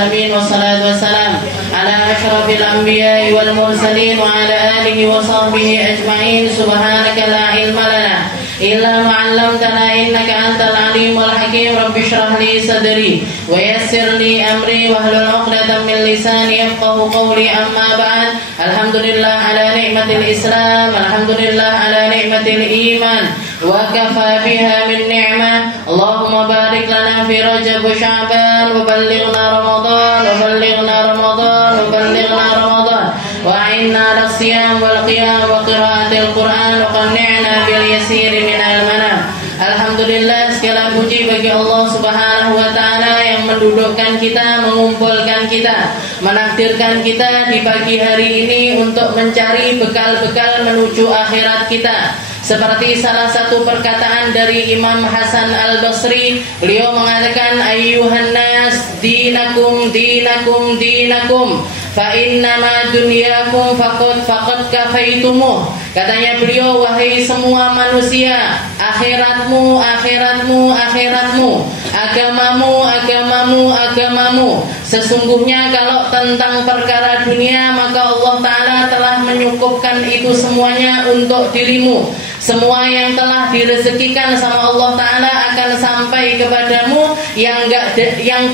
العالمين والصلاة والسلام على أشرف الأنبياء والمرسلين وعلى آله وصحبه أجمعين. سبحانك لا علم لنا إلا ما علمتنا إنك أنت العليم الحكيم. رب اشرح لي صدري ويسر لي أمري واحلل عقدة من لساني يفقهوا قولي. أما بعد، الحمد لله على نعمة الإسلام، الحمد لله على نعمة الإيمان، وكفى بها من نعمة. اللهم بارك لنا في رجب وشعبان وبلغنا رمضان وبلغنا رمضان وبلغنا رمضان وأعنا على الصيام والقيام وقراءة القرآن وقنعنا باليسير من المنام. Alhamdulillah, segala puji bagi Allah Subhanahu wa Ta'ala yang mendudukkan kita, mengumpulkan kita, menakdirkan kita di pagi hari ini untuk mencari bekal-bekal menuju akhirat kita. Seperti salah satu perkataan dari Imam Hasan Al-Basri, beliau mengatakan, ayyuhan nas dinakum dinakum dinakum fa innama dunyakum faqad kafaitumuh. Katanya beliau, wahai semua manusia, akhiratmu, akhiratmu, akhiratmu, agamamu, agamamu, agamamu. Sesungguhnya kalau tentang perkara dunia, maka Allah Ta'ala telah menyukupkan itu semuanya untuk dirimu. Semua yang telah direzekikan sama Allah Ta'ala akan sampai kepadamu, yang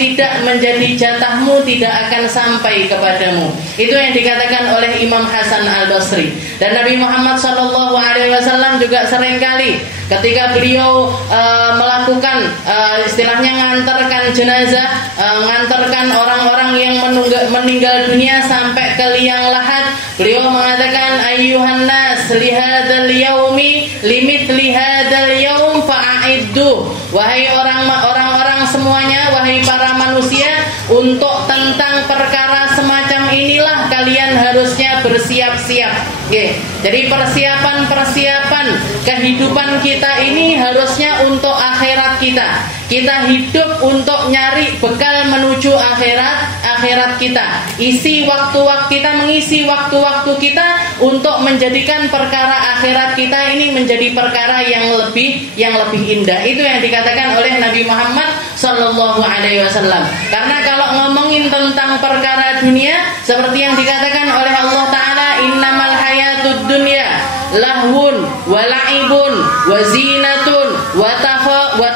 tidak menjadi jatahmu tidak akan sampai kepadamu. Itu yang dikatakan oleh Imam Hasan Al-Basri. Dan Nabi Muhammad SAW juga seringkali ketika beliau melakukan istilahnya ngantarkan jenazah, ngantarkan orang-orang yang meninggal dunia sampai ke liang lahat, beliau mengatakan, ayyuhan nas lihadzal yaumi limithli hadzal yaum fa'iddu. Wahai orang-orang semuanya, wahai para manusia, untuk tentang perkara semacam inilah kalian harusnya bersiap-siap. Jadi persiapan kehidupan kita ini harusnya untuk akhirat kita. Kita hidup untuk nyari bekal menuju akhirat kita. Mengisi waktu-waktu kita untuk menjadikan perkara akhirat kita ini menjadi perkara yang lebih indah. Itu yang dikatakan oleh Nabi Muhammad SAW. Karena kalau ngomongin tentang perkara dunia, seperti yang dikatakan oleh Allah Ta'ala, innamal hayatud dunya lahwun wa la'ibun wa zinatun wa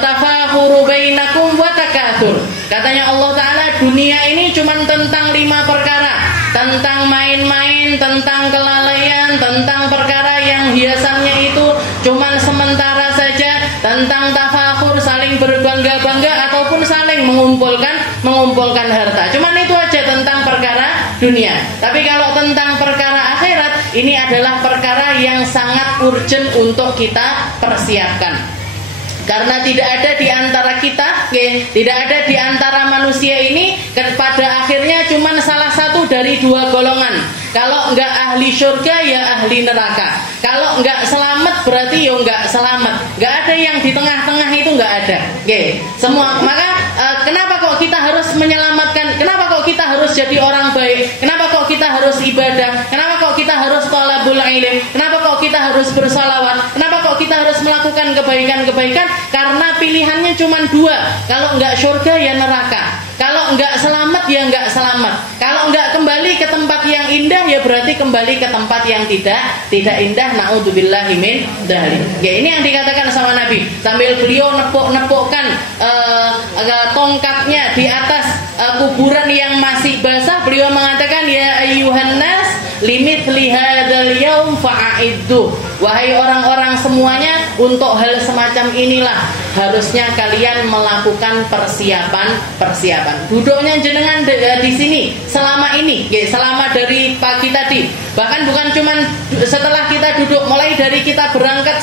tafakhuru bainakum wa takatsur. Katanya Allah Ta'ala, dunia ini cuma tentang 5 perkara. Tentang main-main, tentang kelalaian, tentang perkara yang hiasannya itu cuma sementara saja, tentang tafakhur, saling berbangga-bangga ataupun saling mengumpulkan harta. Cuman itu aja tentang perkara dunia. Tapi kalau tentang perkara akhirat, ini adalah perkara yang sangat urgent untuk kita persiapkan. Karena tidak ada di antara kita, tidak ada di antara manusia ini pada akhirnya cuma salah satu dari 2 golongan. Kalau enggak ahli surga, ya ahli neraka. Kalau enggak selamat, berarti ya enggak selamat. Enggak ada yang di tengah-tengah, itu enggak ada. Semua. Maka kenapa kok kita harus menyelamatkan? Kenapa kok kita harus jadi orang baik? Kenapa kok kita harus ibadah? Kenapa kok kita harus thalabul ilm? Kenapa kok kita harus bersalawat? Kenapa kok kita harus melakukan kebaikan-kebaikan? Karena pilihannya cuma 2. Kalau enggak surga, ya neraka. Kalau enggak selamat, ya enggak selamat. Kalau enggak kembali ke tempat yang indah, ya berarti kembali ke tempat yang tidak indah. Na'udzubillahi min dzalik. Ini yang dikatakan sama Nabi. Sambil beliau nepuk-nepukkan tongkatnya di atas kuburan yang masih basah, beliau mengatakan, ya ayyuhan nas limithli hadzal yaum fa'iddu. Wahai orang-orang semuanya, untuk hal semacam inilah harusnya kalian melakukan persiapan. Duduknya jenengan di sini selama ini, selama dari pagi tadi. Bahkan bukan cuma setelah kita duduk, mulai dari kita berangkat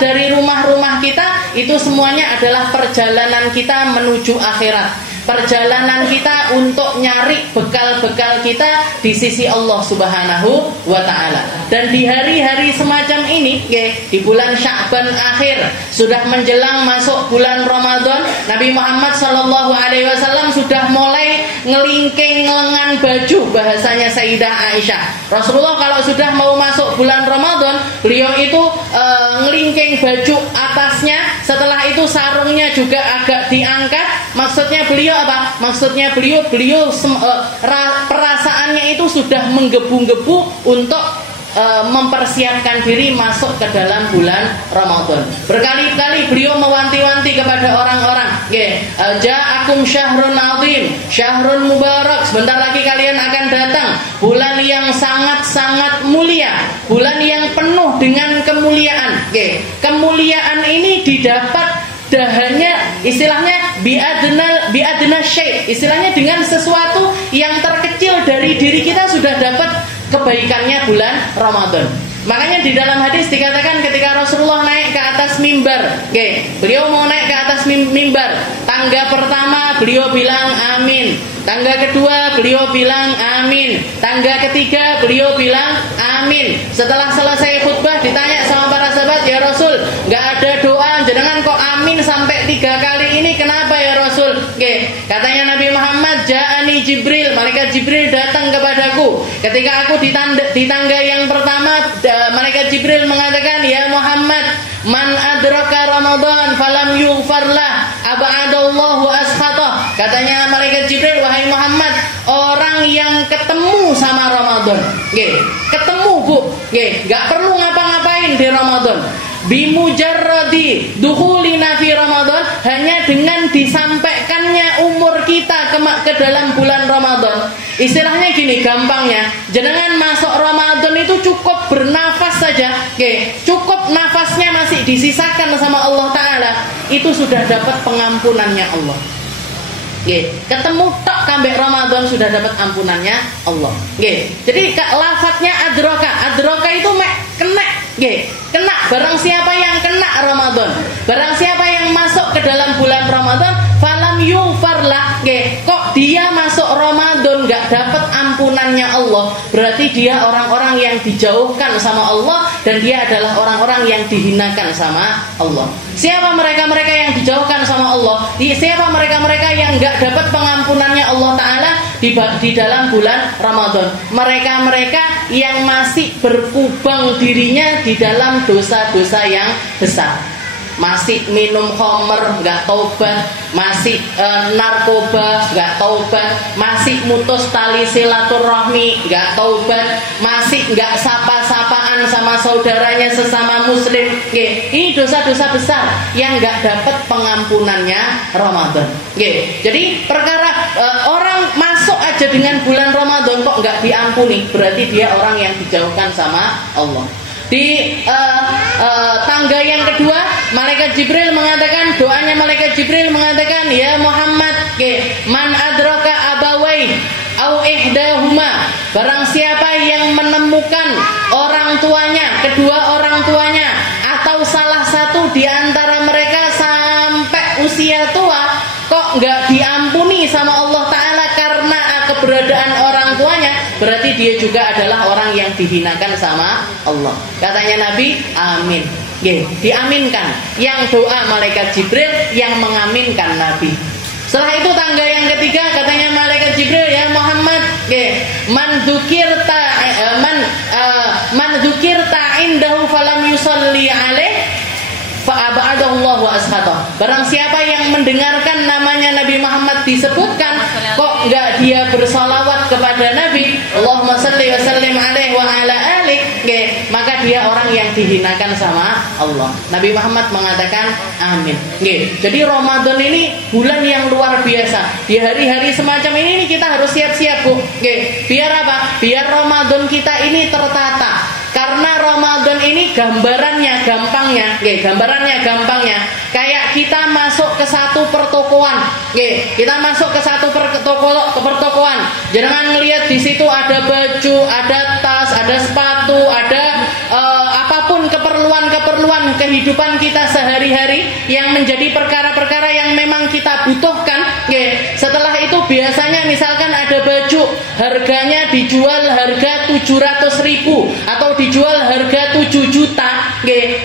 dari rumah-rumah kita, itu semuanya adalah perjalanan kita menuju akhirat. Perjalanan kita untuk nyari bekal-bekal kita di sisi Allah Subhanahu wa Ta'ala. Dan di hari-hari semacam ini, di bulan Sya'ban akhir, sudah menjelang masuk bulan Ramadan, Nabi Muhammad SAW sudah mulai ngelingking lengan baju, bahasanya Sayyidah Aisyah. Rasulullah kalau sudah mau masuk bulan Ramadan, beliau itu ngelingking baju atasnya, setelah itu sarungnya juga agak diangkat, Maksudnya beliau apa? Maksudnya beliau perasaannya itu sudah menggebu-gebu untuk mempersiapkan diri masuk ke dalam bulan Ramadan. Berkali-kali beliau mewanti-wanti kepada orang-orang, ja'akum syahrun azim, syahrun mubarak. Sebentar lagi kalian akan datang bulan yang sangat-sangat mulia, bulan yang penuh dengan kemuliaan. Kemuliaan ini didapat hanya istilahnya biadna syai', istilahnya dengan sesuatu yang terkecil dari diri kita sudah dapat kebaikannya bulan Ramadan. Makanya di dalam hadis dikatakan ketika Rasulullah naik ke atas mimbar, beliau mau naik ke atas mimbar, tangga pertama beliau bilang amin, tangga kedua beliau bilang amin, tangga ketiga beliau bilang amin. Setelah selesai khutbah ditanya sama para sahabat, ya Rasul, nggak ada doa jenengan kok amin sampai 3 kali ini, kenapa ya Rasul? Katanya Nabi Muhammad, ja'ani Jibril, malaikat Jibril datang kepadaku. Ketika aku di tangga yang pertama, malaikat Jibril mengatakan, ya Muhammad, man adraka Ramadan falam yughfarlah ab'adallahu ashatah. Katanya malaikat Jibril, wahai Muhammad, orang yang ketemu sama Ramadan, ketemu Bu, gak perlu ngapa-ngapain di Ramadan, bimujarradi dukhulina fi Ramadan, hanya dengan disampaikannya umur kita ke dalam bulan Ramadan. Istilahnya gini, gampangnya, jenengan masuk Ramadan itu cukup bernafas saja, cukup nafasnya masih disisakan sama Allah Ta'ala, itu sudah dapat pengampunannya Allah. Ketemu tok kambek Ramadan sudah dapat ampunannya Allah. Jadi lafadznya adroka itu kena. Barang siapa yang kena Ramadan, barang siapa yang masuk ke dalam bulan Ramadan, falam yughfarlah, kok dia masuk Ramadan gak dapat ampunannya Allah, berarti dia orang-orang yang dijauhkan sama Allah, dan dia adalah orang-orang yang dihinakan sama Allah. Siapa mereka-mereka yang dijauhkan sama Allah? Siapa mereka-mereka yang gak dapat pengampunannya Allah Ta'ala di dalam bulan Ramadan? Mereka-mereka yang masih berkubang dirinya di dalam dosa-dosa yang besar, masih minum khamr gak taubat, masih narkoba gak taubat, masih mutus tali silaturahmi gak taubat, masih gak sapa-sapaan sama saudaranya sesama muslim. Ini dosa-dosa besar yang gak dapat pengampunannya Ramadan. Jadi perkara orang masuk aja dengan bulan Ramadan kok gak diampuni, berarti dia orang yang dijauhkan sama Allah. Di tangga yang kedua, malaikat Jibril mengatakan, doanya malaikat Jibril mengatakan, ya Muhammad, man adraka abawai au ihdahuma, barang siapa yang menemukan orang tuanya, kedua orang tuanya, atau salah satu di antara mereka sampai usia tua, kok nggak diampuni sama Allah Ta'ala karena keberadaan orang tuanya, berarti dia juga adalah orang yang dihinakan sama Allah. Katanya Nabi, amin. Diaminkan. Yang doa malaikat Jibril, yang mengaminkan Nabi. Setelah itu tangga yang ketiga, katanya malaikat Jibril, ya Muhammad, man dzukirta indahu falam yusalli alaih fa'abadallahu ashatah. Barang siapa yang mendengarkan namanya Nabi Muhammad disebutkan, kok enggak dia bersalawat kepada Nabi, Allahumma salli wa sallim alaihi wa ala alihi, maka dia orang yang dihinakan sama Allah. Nabi Muhammad mengatakan amin. Jadi Ramadan ini bulan yang luar biasa. Di hari-hari semacam ini kita harus siap-siap, Bu. Biar apa? Biar Ramadan kita ini tertata. Karena Ramadan ini gambarannya gampangnya, kayak kita masuk ke satu pertokoan, kita masuk ke satu pertokoan, jangan ngelihat di situ ada baju, ada tas, ada sepatu, ada apapun keperluan kehidupan kita sehari-hari yang menjadi perkara-perkara yang memang kita butuhkan. Setelah itu biasanya misalkan ada baju, harganya dijual harga 700.000 atau dijual harga 7 juta,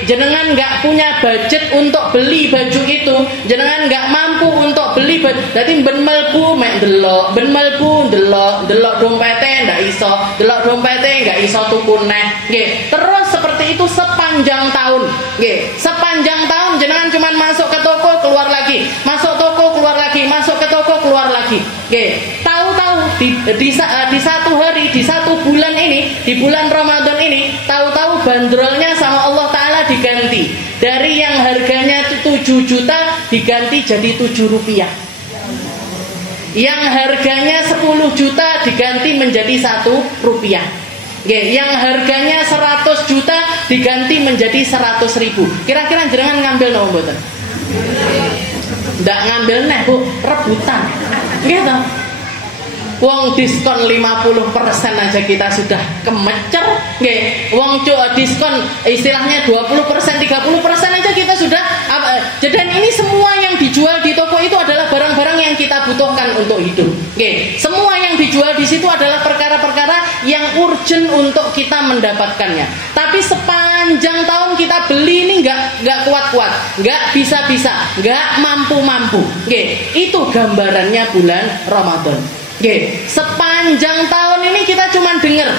jenengan nggak punya budget untuk beli baju itu, jenengan nggak mampu untuk beli baju, jadi ben melbu delok dompete nggak iso tuku neh, terus seperti itu sepanjang tahun, jenengan cuma masuk ke toko keluar lagi, masuk toko keluar lagi, masuk ke toko, keluar lagi. Tahu-tahu di satu hari, di satu bulan ini, di bulan Ramadan ini, tahu-tahu bandrolnya sama Allah Ta'ala diganti. Dari yang harganya 7 juta diganti jadi 7 rupiah. Yang harganya 10 juta diganti menjadi 1 rupiah. Yang harganya 100 juta diganti menjadi 100 ribu. Kira-kira jenengan ngambil nomor mboten? Ndak ngambil neh Bu, rebutan. Nggih toh? Wong diskon 50% aja kita sudah kemecer. Nggih, wong diskon istilahnya 20%, 30% aja kita sudah. Dan ini semua yang dijual di toko itu adalah barang-barang yang kita butuhkan untuk hidup. Nggih, semua yang dijual di situ adalah perkara-perkara yang urgent untuk kita mendapatkannya. Tapi sepanjang tahun kita beli ini nggak kuat-kuat, nggak bisa-bisa, nggak mampu-mampu. Nggih, itu gambarannya bulan Ramadan. Sepanjang tahun ini kita cuma dengar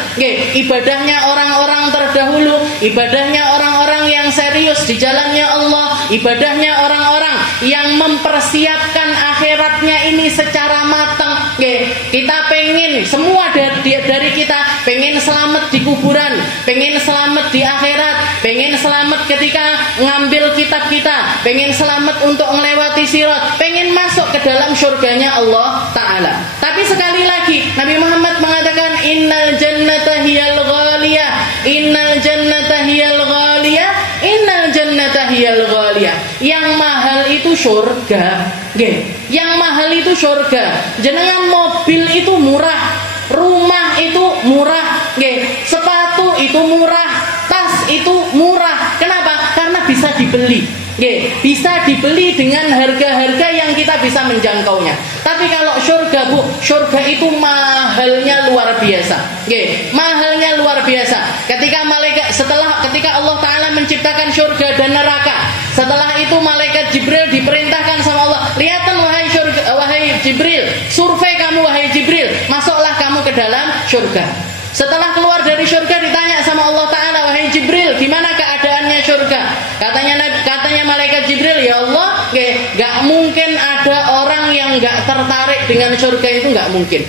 ibadahnya orang-orang terdahulu, ibadahnya orang-orang yang serius di jalannya Allah, ibadahnya orang-orang yang mempersiapkan akhiratnya ini secara matang. Kita pengen semua dari kita pengen selamat di kuburan, pengen selamat di akhirat, pengen selamat ketika ngambil kitab kita, pengen selamat untuk melewati sirat, pengen masuk ke dalam surganya Allah Ta'ala. Tapi sekali lagi Nabi Muhammad mengatakan innal jannata hiyal ghaliyah, innal jannata hiyal ghaliyah, innal jannata hiyal ghaliyah. Yang mahal itu surga. Yang mahal itu surga. Jenengan mobil itu murah, rumah itu murah, sepatu itu murah, tas itu murah. Kenapa? Karena bisa dibeli. Bisa dibeli dengan harga-harga yang kita bisa menjangkaunya. Tapi kalau surga Bu, surga itu mahalnya luar biasa. Mahalnya luar biasa. Ketika Allah Ta'ala menciptakan surga dan neraka, setelah itu malaikat Jibril diperintahkan sama Allah, lihatan wahai Jibril, survei kamu wahai Jibril, masuklah kamu ke dalam surga. Setelah keluar dari surga ditanya sama Allah Ta'ala, wahai Jibril, gimana keadaannya surga? Katanya malaikat Jibril, ya Allah, gak mungkin ada orang yang gak tertarik dengan surga itu, gak mungkin.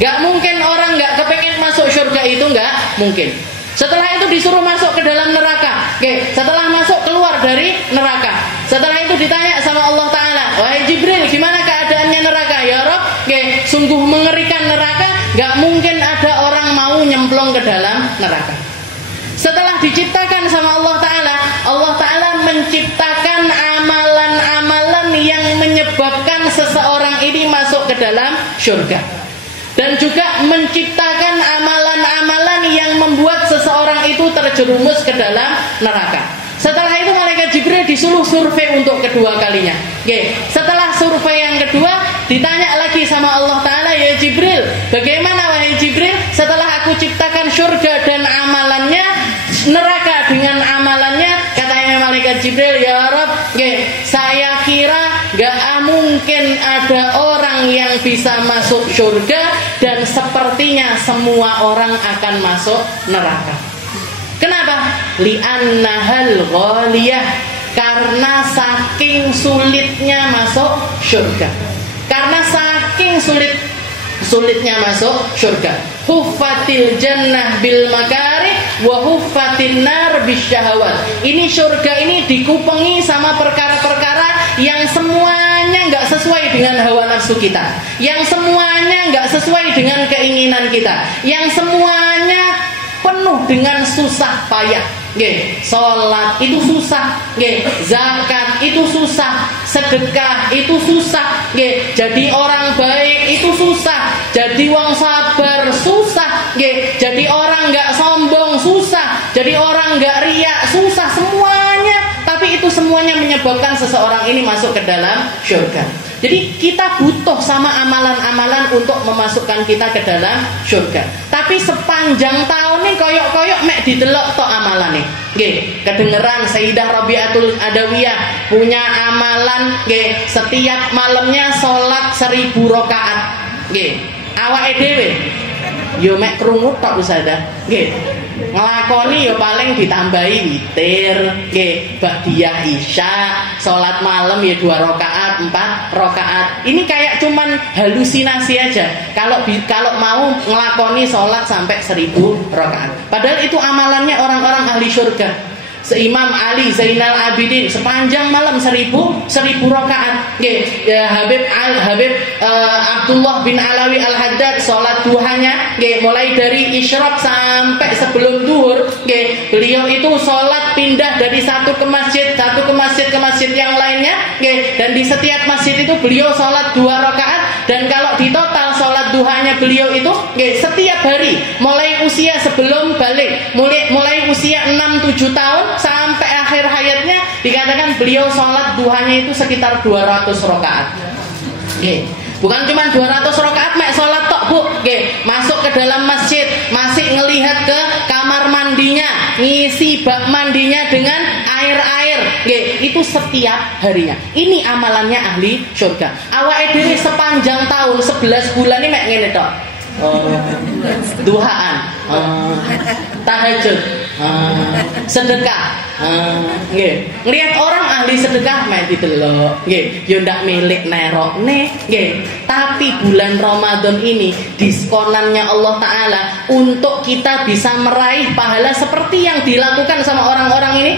Gak mungkin orang gak kepengen masuk surga itu, gak mungkin. Setelah itu disuruh masuk ke dalam neraka. Setelah masuk keluar dari neraka. Setelah itu ditanya sama Allah Ta'ala, wahai Jibril, gimana keadaannya neraka? Ya Rabb, sungguh mengerikan neraka, gak mungkin ada orang mau nyemplung ke dalam neraka. Setelah diciptakan sama Allah Ta'ala menciptakan amalan-amalan yang menyebabkan seseorang ini masuk ke dalam surga. Dan juga menciptakan amalan-amalan yang membuat seseorang itu terjerumus ke dalam neraka. Setelah itu malaikat Jibril disuruh survei untuk kedua kalinya. Setelah survei yang kedua ditanya lagi sama Allah Ta'ala, ya Jibril, bagaimana wahai Jibril setelah aku ciptakan surga dan amalannya, neraka dengan amalannya? Katanya malaikat Jibril, ya Rabb, saya kira gak mungkin ada orang yang bisa masuk surga dan sepertinya semua orang akan masuk neraka. Kenapa? Li'annahal ghaliyah, karena saking sulitnya masuk surga. Karena saking sulitnya masuk surga. Huffatil jannah bil makari wa huffatin nar bisyahawat. Ini surga ini dikupengi sama perkara-perkara yang semuanya enggak sesuai dengan hawa nafsu kita, yang semuanya enggak sesuai dengan keinginan kita, yang semuanya penuh dengan susah payah. Salat itu susah, zakat itu susah, sedekah itu susah, jadi orang baik itu susah, jadi wong sabar susah, jadi orang enggak sombong susah, jadi orang enggak riak susah, semuanya. Tapi itu semuanya menyebabkan seseorang ini masuk ke dalam surga. Jadi kita butuh sama amalan-amalan untuk memasukkan kita ke dalam surga. Tapi sepanjang tahun ini koyok-koyok mek didelok tok amalane. Kedengeran Sayyidah Rabi'atul Adawiyah punya amalan setiap malamnya sholat 1000 rakaat. Awake dhewe yo mek krungu tok Ustazah. Ngelakoni ya paling ditambahi witir, ba'diyah isya, sholat malam ya 2 rakaat, 4 rakaat. Ini kayak cuman halusinasi aja. Kalau mau ngelakoni sholat sampai 1000 rakaat. Padahal itu amalannya orang-orang ahli surga. Seimam Ali Zainal Abidin sepanjang malam 1000 rakaat. Habib Abdullah bin Alawi Al-Haddad sholat duhanya mulai dari isyraq sampai sebelum duhur. Beliau itu sholat pindah dari satu ke masjid ke masjid yang lainnya. Dan di setiap masjid itu beliau sholat 2 rakaat. Dan kalau di total sholat duhanya beliau itu setiap hari mulai usia sebelum balik, mulai usia 6-7 tahun sampai akhir hayatnya, dikatakan beliau sholat duhanya itu sekitar 200 rakaat. Bukan cuma 200 rakaat mek sholat tok, Bu. Masuk ke dalam masjid, masih ngelihat ke kamar mandinya, ngisi bak mandinya dengan air-air. Itu setiap harinya. Ini amalannya ahli surga. Awake dhewe sepanjang tahun 11 bulan ini mek ngene tok. Duhaan, tahajud, sedekah. Ngelihat orang ahli sedekah mek didelok, yo ndak milik nerokne. Tapi bulan Ramadan ini diskonannya Allah Ta'ala untuk kita bisa meraih pahala seperti yang dilakukan sama orang-orang ini,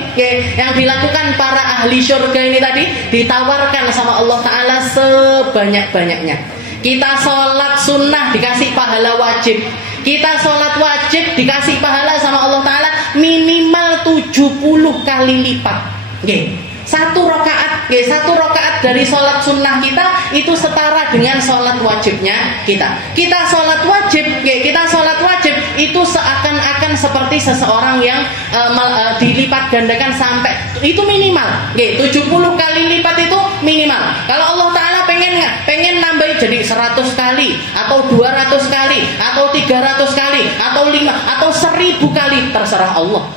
yang dilakukan para ahli surga ini tadi, ditawarkan sama Allah Ta'ala sebanyak-banyaknya. Kita sholat sunnah dikasih pahala wajib. Kita sholat wajib dikasih pahala sama Allah Ta'ala minimal 70 kali lipat. Satu rakaat dari sholat sunnah kita itu setara dengan sholat wajibnya kita. Kita sholat wajib itu seakan-akan seperti seseorang yang dilipat gandakan sampai itu minimal. 70 kali lipat itu minimal. Kalau Allah Ta'ala pengen nambahin jadi 100 kali atau 200 kali atau 300 kali atau 5 atau 1000 kali, terserah Allah.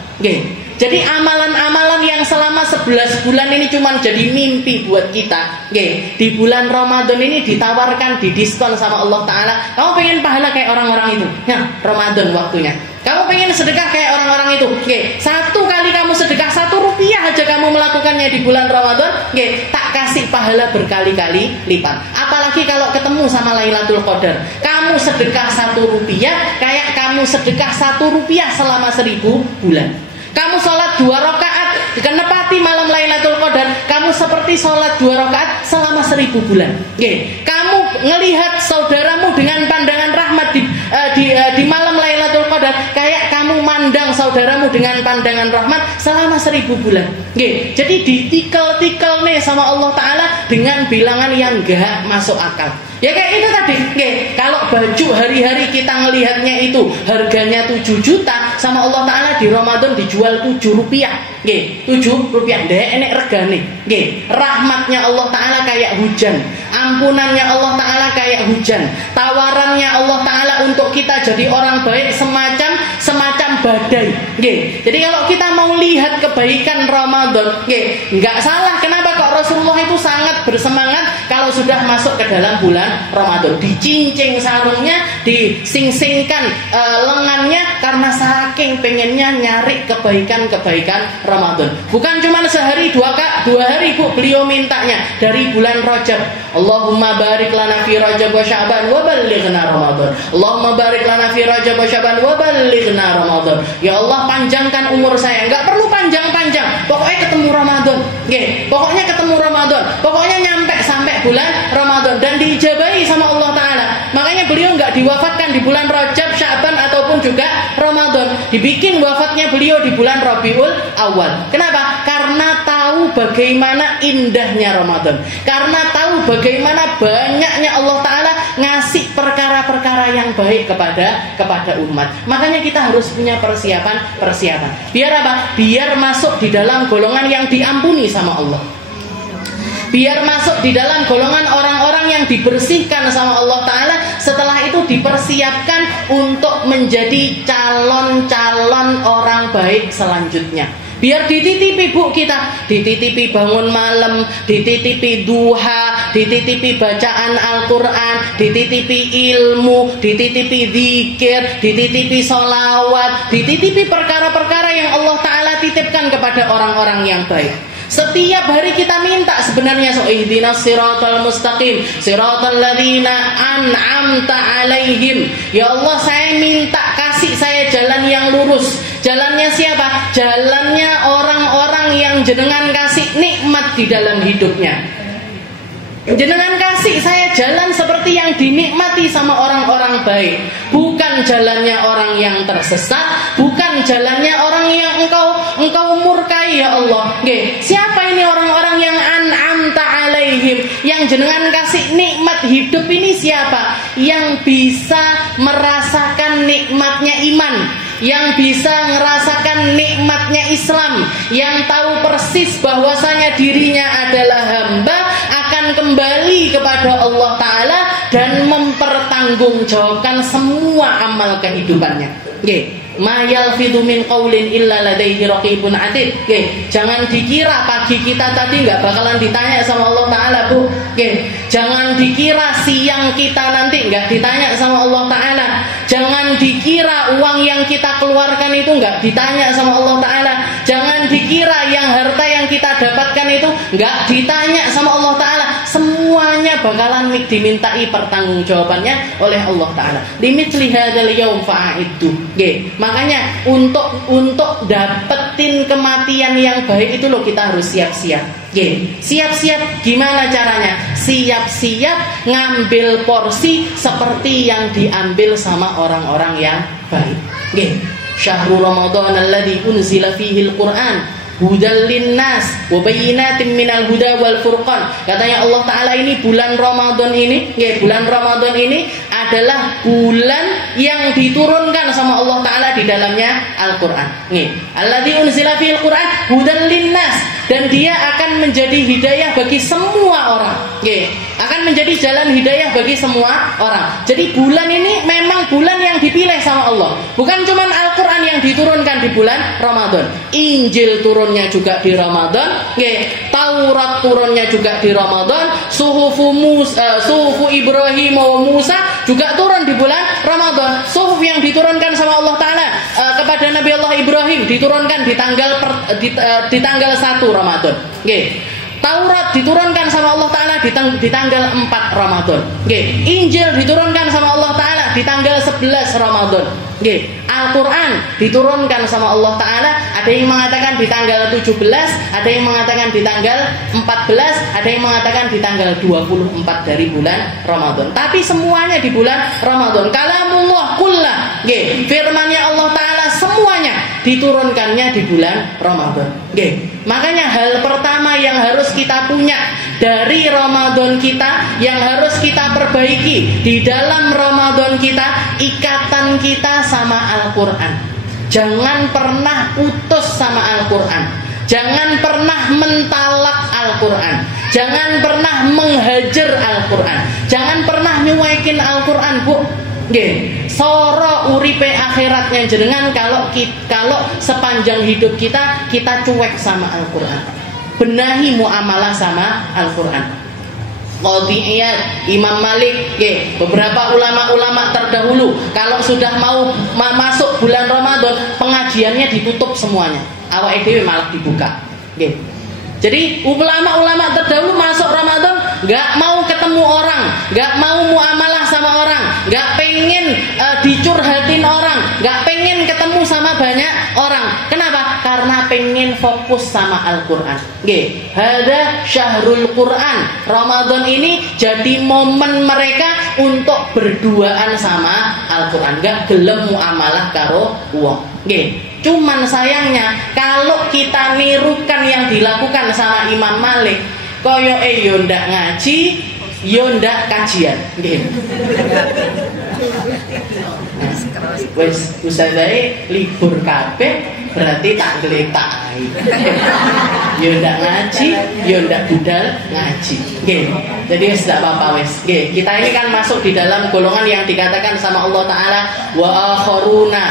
Jadi amalan-amalan yang selama 11 bulan ini cuma jadi mimpi buat kita. Di bulan Ramadan ini ditawarkan, didiskon sama Allah Ta'ala. Kamu pengen pahala kayak orang-orang itu? Ya, Ramadan waktunya. Kamu pengen sedekah kayak orang-orang itu? Satu kali kamu sedekah 1 rupiah aja kamu melakukannya di bulan Ramadan, tak kasih pahala berkali-kali lipat. Apalagi kalau ketemu sama Lailatul Qadar. Kamu sedekah 1 rupiah kayak kamu sedekah 1 rupiah selama 1000 bulan. Kamu sholat 2 rakaat kenepati malam Lailatul Qadar, kamu seperti sholat 2 rakaat selama 1000 bulan. Kamu ngelihat saudaramu dengan pandangan rahmat di malam Lailatul Qadar, kayak kamu mandang saudaramu dengan pandangan rahmat selama 1000 bulan. Jadi ditikel-tikel nih sama Allah Ta'ala dengan bilangan yang gak masuk akal. Ya kayak itu tadi. Kalau baju hari-hari kita ngelihatnya itu harganya 7 juta, sama Allah Ta'ala di Ramadan dijual 7 rupiah. 7 rupiah, enek regane. Rahmatnya Allah Ta'ala kayak hujan, ampunannya Allah Ta'ala kayak hujan, tawarannya Allah Ta'ala untuk kita jadi orang baik semacam badai. Jadi kalau kita mau lihat kebaikan Ramadan, nggak salah. Kenapa kok Rasulullah itu sangat bersemangat kalau sudah masuk ke dalam bulan Ramadan, dicincing sarungnya, dising-singkan lengannya, karena saking pengennya nyari kebaikan-kebaikan Ramadan. Bukan cuma sehari 2 hari, Bu, beliau mintanya dari bulan Rajab. Allahumma barik lana fi Rajab wa Sya'ban wa ballighna Ramadan. Allahumma barik lana fi Rajab wa Sya'ban wa ballighna Ramadan. Ya Allah, panjangkan umur saya. Enggak perlu panjang-panjang, pokoknya ketemu Ramadan. Pokoknya ketemu Ramadan. Pokoknya nyampe sampai bulan Ramadan dan diijabahi sama Allah Ta'ala. Makanya beliau enggak diwafatkan di bulan Rajab, Sya'ban ataupun juga Ramadan. Dibikin wafatnya beliau di bulan Rabiul Awal. Kenapa? Karena tahu bagaimana indahnya Ramadan. Karena tahu bagaimana banyaknya Allah Ta'ala ngasih perkara-perkara yang baik kepada umat. Makanya kita harus punya persiapan. Biar apa? Biar masuk di dalam golongan yang diampuni sama Allah. Biar masuk di dalam golongan orang-orang yang dibersihkan sama Allah Ta'ala. Setelah itu dipersiapkan untuk menjadi calon-calon orang baik selanjutnya. Biar dititipi, Bu, kita dititipi bangun malam, dititipi duha, dititipi bacaan Al-Quran, dititipi ilmu, dititipi zikir, dititipi sholawat, dititipi perkara-perkara yang Allah Ta'ala titipkan kepada orang-orang yang baik. Setiap hari kita minta sebenarnya ihdinas siratal mustaqim siratal ladzina an'amta alaihim. Ya Allah, saya minta kasih saya jalan yang lurus. Jalannya siapa? Jalannya orang-orang yang jenengan kasih nikmat di dalam hidupnya. Jenengan kasih saya jalan seperti yang dinikmati sama orang-orang baik, bukan jalannya orang yang tersesat, bukan jalannya orang yang engkau murkai ya Allah. Siapa ini orang-orang yang an'amta alaihim, yang jenengan kasih nikmat hidup ini siapa? Yang bisa merasakan nikmatnya iman, yang bisa merasakan nikmatnya Islam, yang tahu persis bahwasanya dirinya adalah hamba, akan kembali kepada Allah Ta'ala dan mempertanggungjawabkan semua amal kehidupannya. Ma yalfidhu min qaulin illa ladaihi raqibun atid. Jangan dikira pagi kita tadi nggak bakalan ditanya sama Allah Ta'ala, Bu. Jangan dikira siang kita nanti nggak ditanya sama Allah Ta'ala. Jangan dikira uang yang kita keluarkan itu nggak ditanya sama Allah Ta'ala. Jangan dikira yang harta yang kita dapatkan itu nggak ditanya sama Allah Ta'ala. Semuanya bakalan dimintai pertanggungjawabannya oleh Allah Ta'ala. Limithli hadzal yaum fa'iddu. Makanya untuk dapetin kematian yang baik itu loh kita harus siap-siap. Siap-siap gimana caranya? Siap-siap ngambil porsi seperti yang diambil sama orang-orang yang baik. Syahrul Ramadan alladzi unzila fihi al-Qur'an hudal linnas wa bayyinatin minal huda wal furqan. Katanya Allah Ta'ala ini bulan Ramadan ini, bulan Ramadan ini adalah bulan yang diturunkan sama Allah Ta'ala di dalamnya Al-Quran. Alladzi unzila fihil Qur'an hudal linnas, dan dia akan menjadi hidayah bagi semua orang. Akan menjadi jalan hidayah bagi semua orang. Jadi bulan ini memang bulan yang dipilih sama Allah. Bukan cuma Al-Quran yang diturunkan di bulan Ramadan, Injil turunnya juga di Ramadan, Taurat turunnya juga di Ramadan, Suhufu Ibrahim wa Musa juga turun di bulan Ramadan. Suhuf yang diturunkan sama Allah Ta'ala kepada Nabi Allah Ibrahim diturunkan di tanggal 1 Ramadan. Taurat diturunkan sama Allah Ta'ala di tanggal 4 Ramadan. Injil diturunkan sama Allah Ta'ala di tanggal 11 Ramadan. Al-Quran diturunkan sama Allah Ta'ala, ada yang mengatakan di tanggal 17, ada yang mengatakan di tanggal 14, ada yang mengatakan di tanggal 24 dari bulan Ramadan. Tapi semuanya di bulan Ramadan. Kalamullah kullah, firmannya Allah Ta'ala semuanya diturunkannya di bulan Ramadan. Makanya hal pertama yang harus kita punya dari Ramadan kita, yang harus kita perbaiki di dalam Ramadan kita, ikatan kita sama Al-Quran. Jangan pernah putus sama Al-Quran. Jangan pernah mentalak Al-Quran. Jangan pernah menghajar Al-Quran. Jangan pernah nyuekin Al-Quran, Bu. Soro uripe akhiratnya jenengan kalau sepanjang hidup kita cuek sama Al-Quran. Benahi muamalah sama Al-Quran. Qadhi Iyad, Imam Malik, beberapa ulama-ulama terdahulu kalau sudah mau masuk bulan Ramadan, pengajiannya ditutup semuanya. Awake dhewe malah dibuka. Jadi ulama-ulama terdahulu masuk Ramadan nggak mau ketemu orang, nggak mau muamalah sama orang, nggak pengen dicurhatin orang, nggak pengen ketemu sama banyak orang. Kenapa? Karena pengen fokus sama Al-Quran. Hada syahrul Quran. Ramadan ini jadi momen mereka untuk berduaan sama Al-Quran. Nggak gelem muamalah karo wong. Cuman sayangnya kalau kita nirukan yang dilakukan sama Imam Malik, koyoke yo ndak ngaji, yo ndak kajian. Wes usadae libur kabeh berarti tak gletak. Yo ndak ngaji, yo ndak budal ngaji. Jadi wes ndak apa-apa wes. Kita ini kan masuk di dalam golongan yang dikatakan sama Allah Ta'ala wa akharuna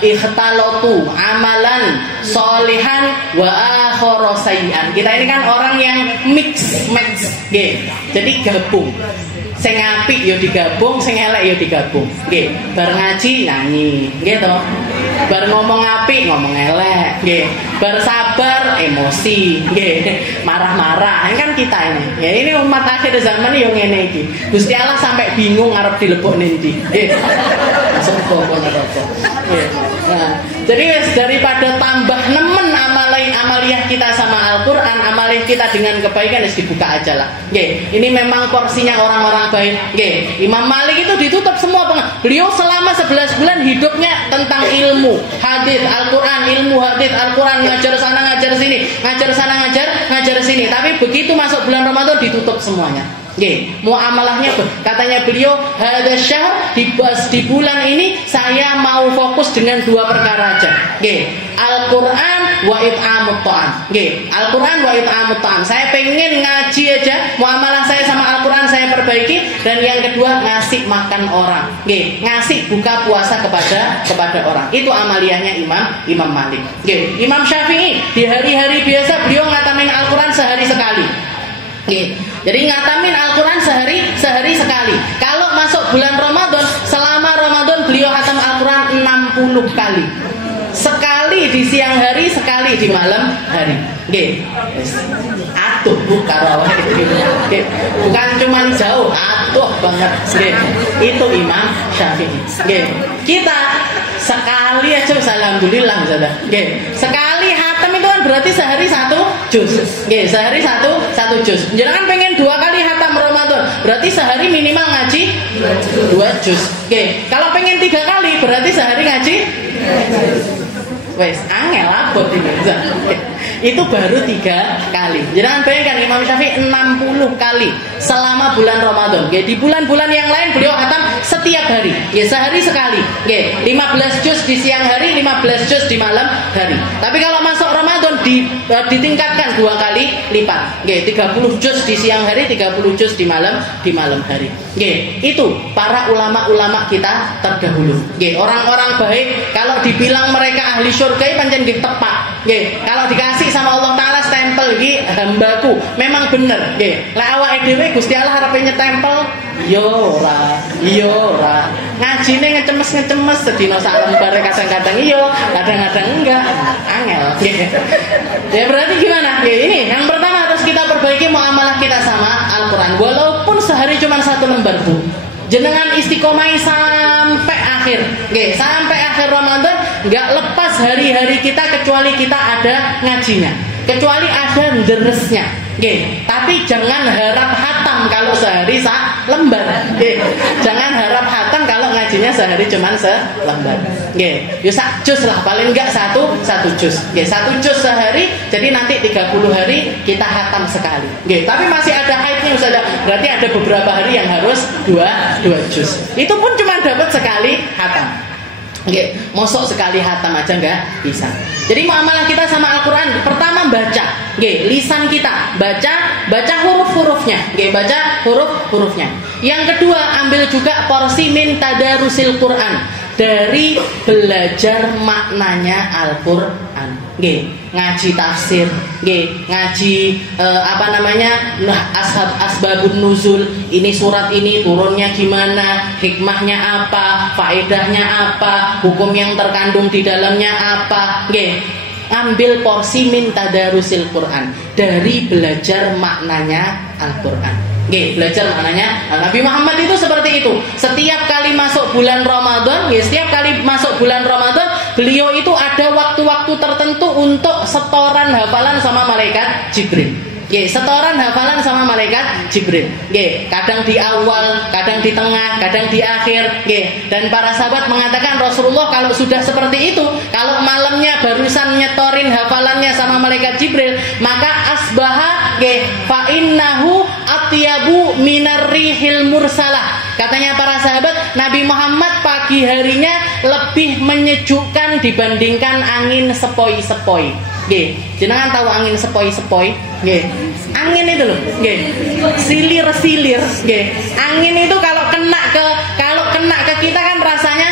ikhtalatu amalan solihan wa akhara sayyi'an. Kita ini kan orang yang mix. Jadi gabung. Sing apik ya digabung, sing elek ya digabung. Bar ngaji nyanyi, nggih to. Bar ngomong apik ngomong elek, nggih. Bar sabar emosi, nggih. Marah-marah. Ini kan kita ini. Ya ini umat akhir zaman yo ngene iki. Gusti Allah sampai bingung arep dilebokne ndi. Nggih. Masuk kok neraka. Nggih. Nah, jadi daripada tambah nemen amaliyah kita sama Al-Qur'an, amaliyah kita dengan kebaikan dibuka aja lah. Nggih. Ini memang porsinya orang-orang baik. Nggih. Imam Malik itu ditutup semua. Beliau selama 11 bulan hidupnya tentang ilmu, hadis, Al-Qur'an, ilmu hadis, Al-Qur'an, ngajar sana ngajar sini, ngajar sana ngajar sini. Tapi begitu masuk bulan Ramadan ditutup semuanya. Nggih, muamalahnya katanya beliau hadza syahr di bulan ini saya mau fokus dengan dua perkara aja. Nggih, Al-Qur'an wa it'amut ta'am. Nggih, Al-Qur'an wa it'amut ta'am. Saya pengen ngaji aja, muamalah saya sama Al-Qur'an saya perbaiki, dan yang kedua ngasih makan orang. Nggih, ngasih buka puasa kepada orang. Itu amaliyahnya Imam Malik. Nggih, Imam Syafi'i di hari-hari biasa beliau ngatamin Al-Qur'an sehari sekali. Nggih. Jadi ngatamin Al-Quran sehari sekali. Kalau masuk bulan Ramadan, selama Ramadan beliau khatam Al-Quran 60 kali. Sekali di siang hari, sekali di malam hari. Nggih. Atuh karo awake. Bukan cuman jauh, atuh banget. Nggih. Itu Imam Syafi'i. Nggih. Kita sekali aja alhamdulillah saudara. Nggih. Sekali hatam itu kan berarti sehari satu juz. Nggih, sehari satu juz. Jangan pengen 2 kali hatam Ramadan, berarti sehari minimal ngaji 2 juz. Nggih. Kalau pengen 3 kali berarti sehari ngaji wes angel abot ini. Itu baru 3 kali. Jangan bayangkan Imam Syafi'i 60 kali selama bulan Ramadan. Nggih, di bulan-bulan yang lain beliau khatam setiap hari. Nggih, sehari sekali. Nggih, 15 juz di siang hari, 15 juz di malam hari. Tapi kalau masuk Ramadan ditingkatkan 2 kali lipat. Nggih, 30 juz di siang hari, 30 juz di malam hari. Nggih, itu para ulama-ulama kita terdahulu. Nggih, orang-orang baik kalau dibilang mereka ahli surga pancen nggih tepat. Nggih, kalau dikasih sama Allah Ta'ala stempel iki hambaku, memang bener. Nggih, lek awake dhewe Gusti Allah arepe nyetempel yo ora. Ngajine ngecemes sedina sak lembar kadang-kadang iya, kadang-kadang enggak. Angel. Ya berarti gimana? Ya ini yang pertama harus kita perbaiki muamalah kita sama Al-Qur'an. Walaupun sehari cuma 1 lembar, Bu. Jenengan istiqomai sampai akhir. Nggih, sampai akhir Ramadan enggak lepas hari-hari kita kecuali kita ada ngajinya. Kecuali ada deresnya. Nggih, tapi jangan harap hatam kalau sehari lembar. Nggih, jangan harap hatam kalau ngajinya sehari cuma selembar. Nggih, yo sak juz lah, paling enggak satu juz. Nggih, 1 juz sehari, jadi nanti 30 hari kita hatam sekali. Nggih, tapi masih ada haidnya Ustaz. Berarti ada beberapa hari yang harus 2 juz. Itu pun cuma dapat sekali hatam. Nggih, mosok sekali hatam aja enggak bisa. Jadi muamalah kita sama Al-Qur'an pertama baca. Nggih, lisan kita baca huruf-hurufnya. Nggih, baca huruf-hurufnya. Yang kedua, ambil juga porsi min tadarusil Qur'an, dari belajar maknanya Al-Qur'an. Nggih, ngaji tafsir, nggih, ngaji asbabun nuzul, ini surat ini turunnya gimana, hikmahnya apa, faedahnya apa, hukum yang terkandung di dalamnya apa. Nggih, ambil porsi min tadarusil Quran, dari belajar maknanya Al-Qur'an. Nggih, belajar maknanya. Nabi Muhammad itu seperti itu. Setiap kali masuk bulan Ramadan, setiap kali masuk bulan Ramadan, beliau itu ada waktu-waktu tertentu untuk setoran hafalan sama malaikat Jibril. Nggih, setoran hafalan sama malaikat Jibril. Nggih, kadang di awal, kadang di tengah, kadang di akhir. Nggih, dan para sahabat mengatakan Rasulullah kalau sudah seperti itu, kalau malamnya barusan nyetorin hafalannya sama malaikat Jibril, maka asbaha fa innahu atyabu minar rihil mursalah. Katanya para sahabat, Nabi Muhammad pagi harinya lebih menyejukkan dibandingkan angin sepoi-sepoi. Nggih, jenengan tahu angin sepoi-sepoi? Nggih. Angin itu loh, nggih. Silir-silir, nggih. Angin itu kalau kena ke kita kan rasanya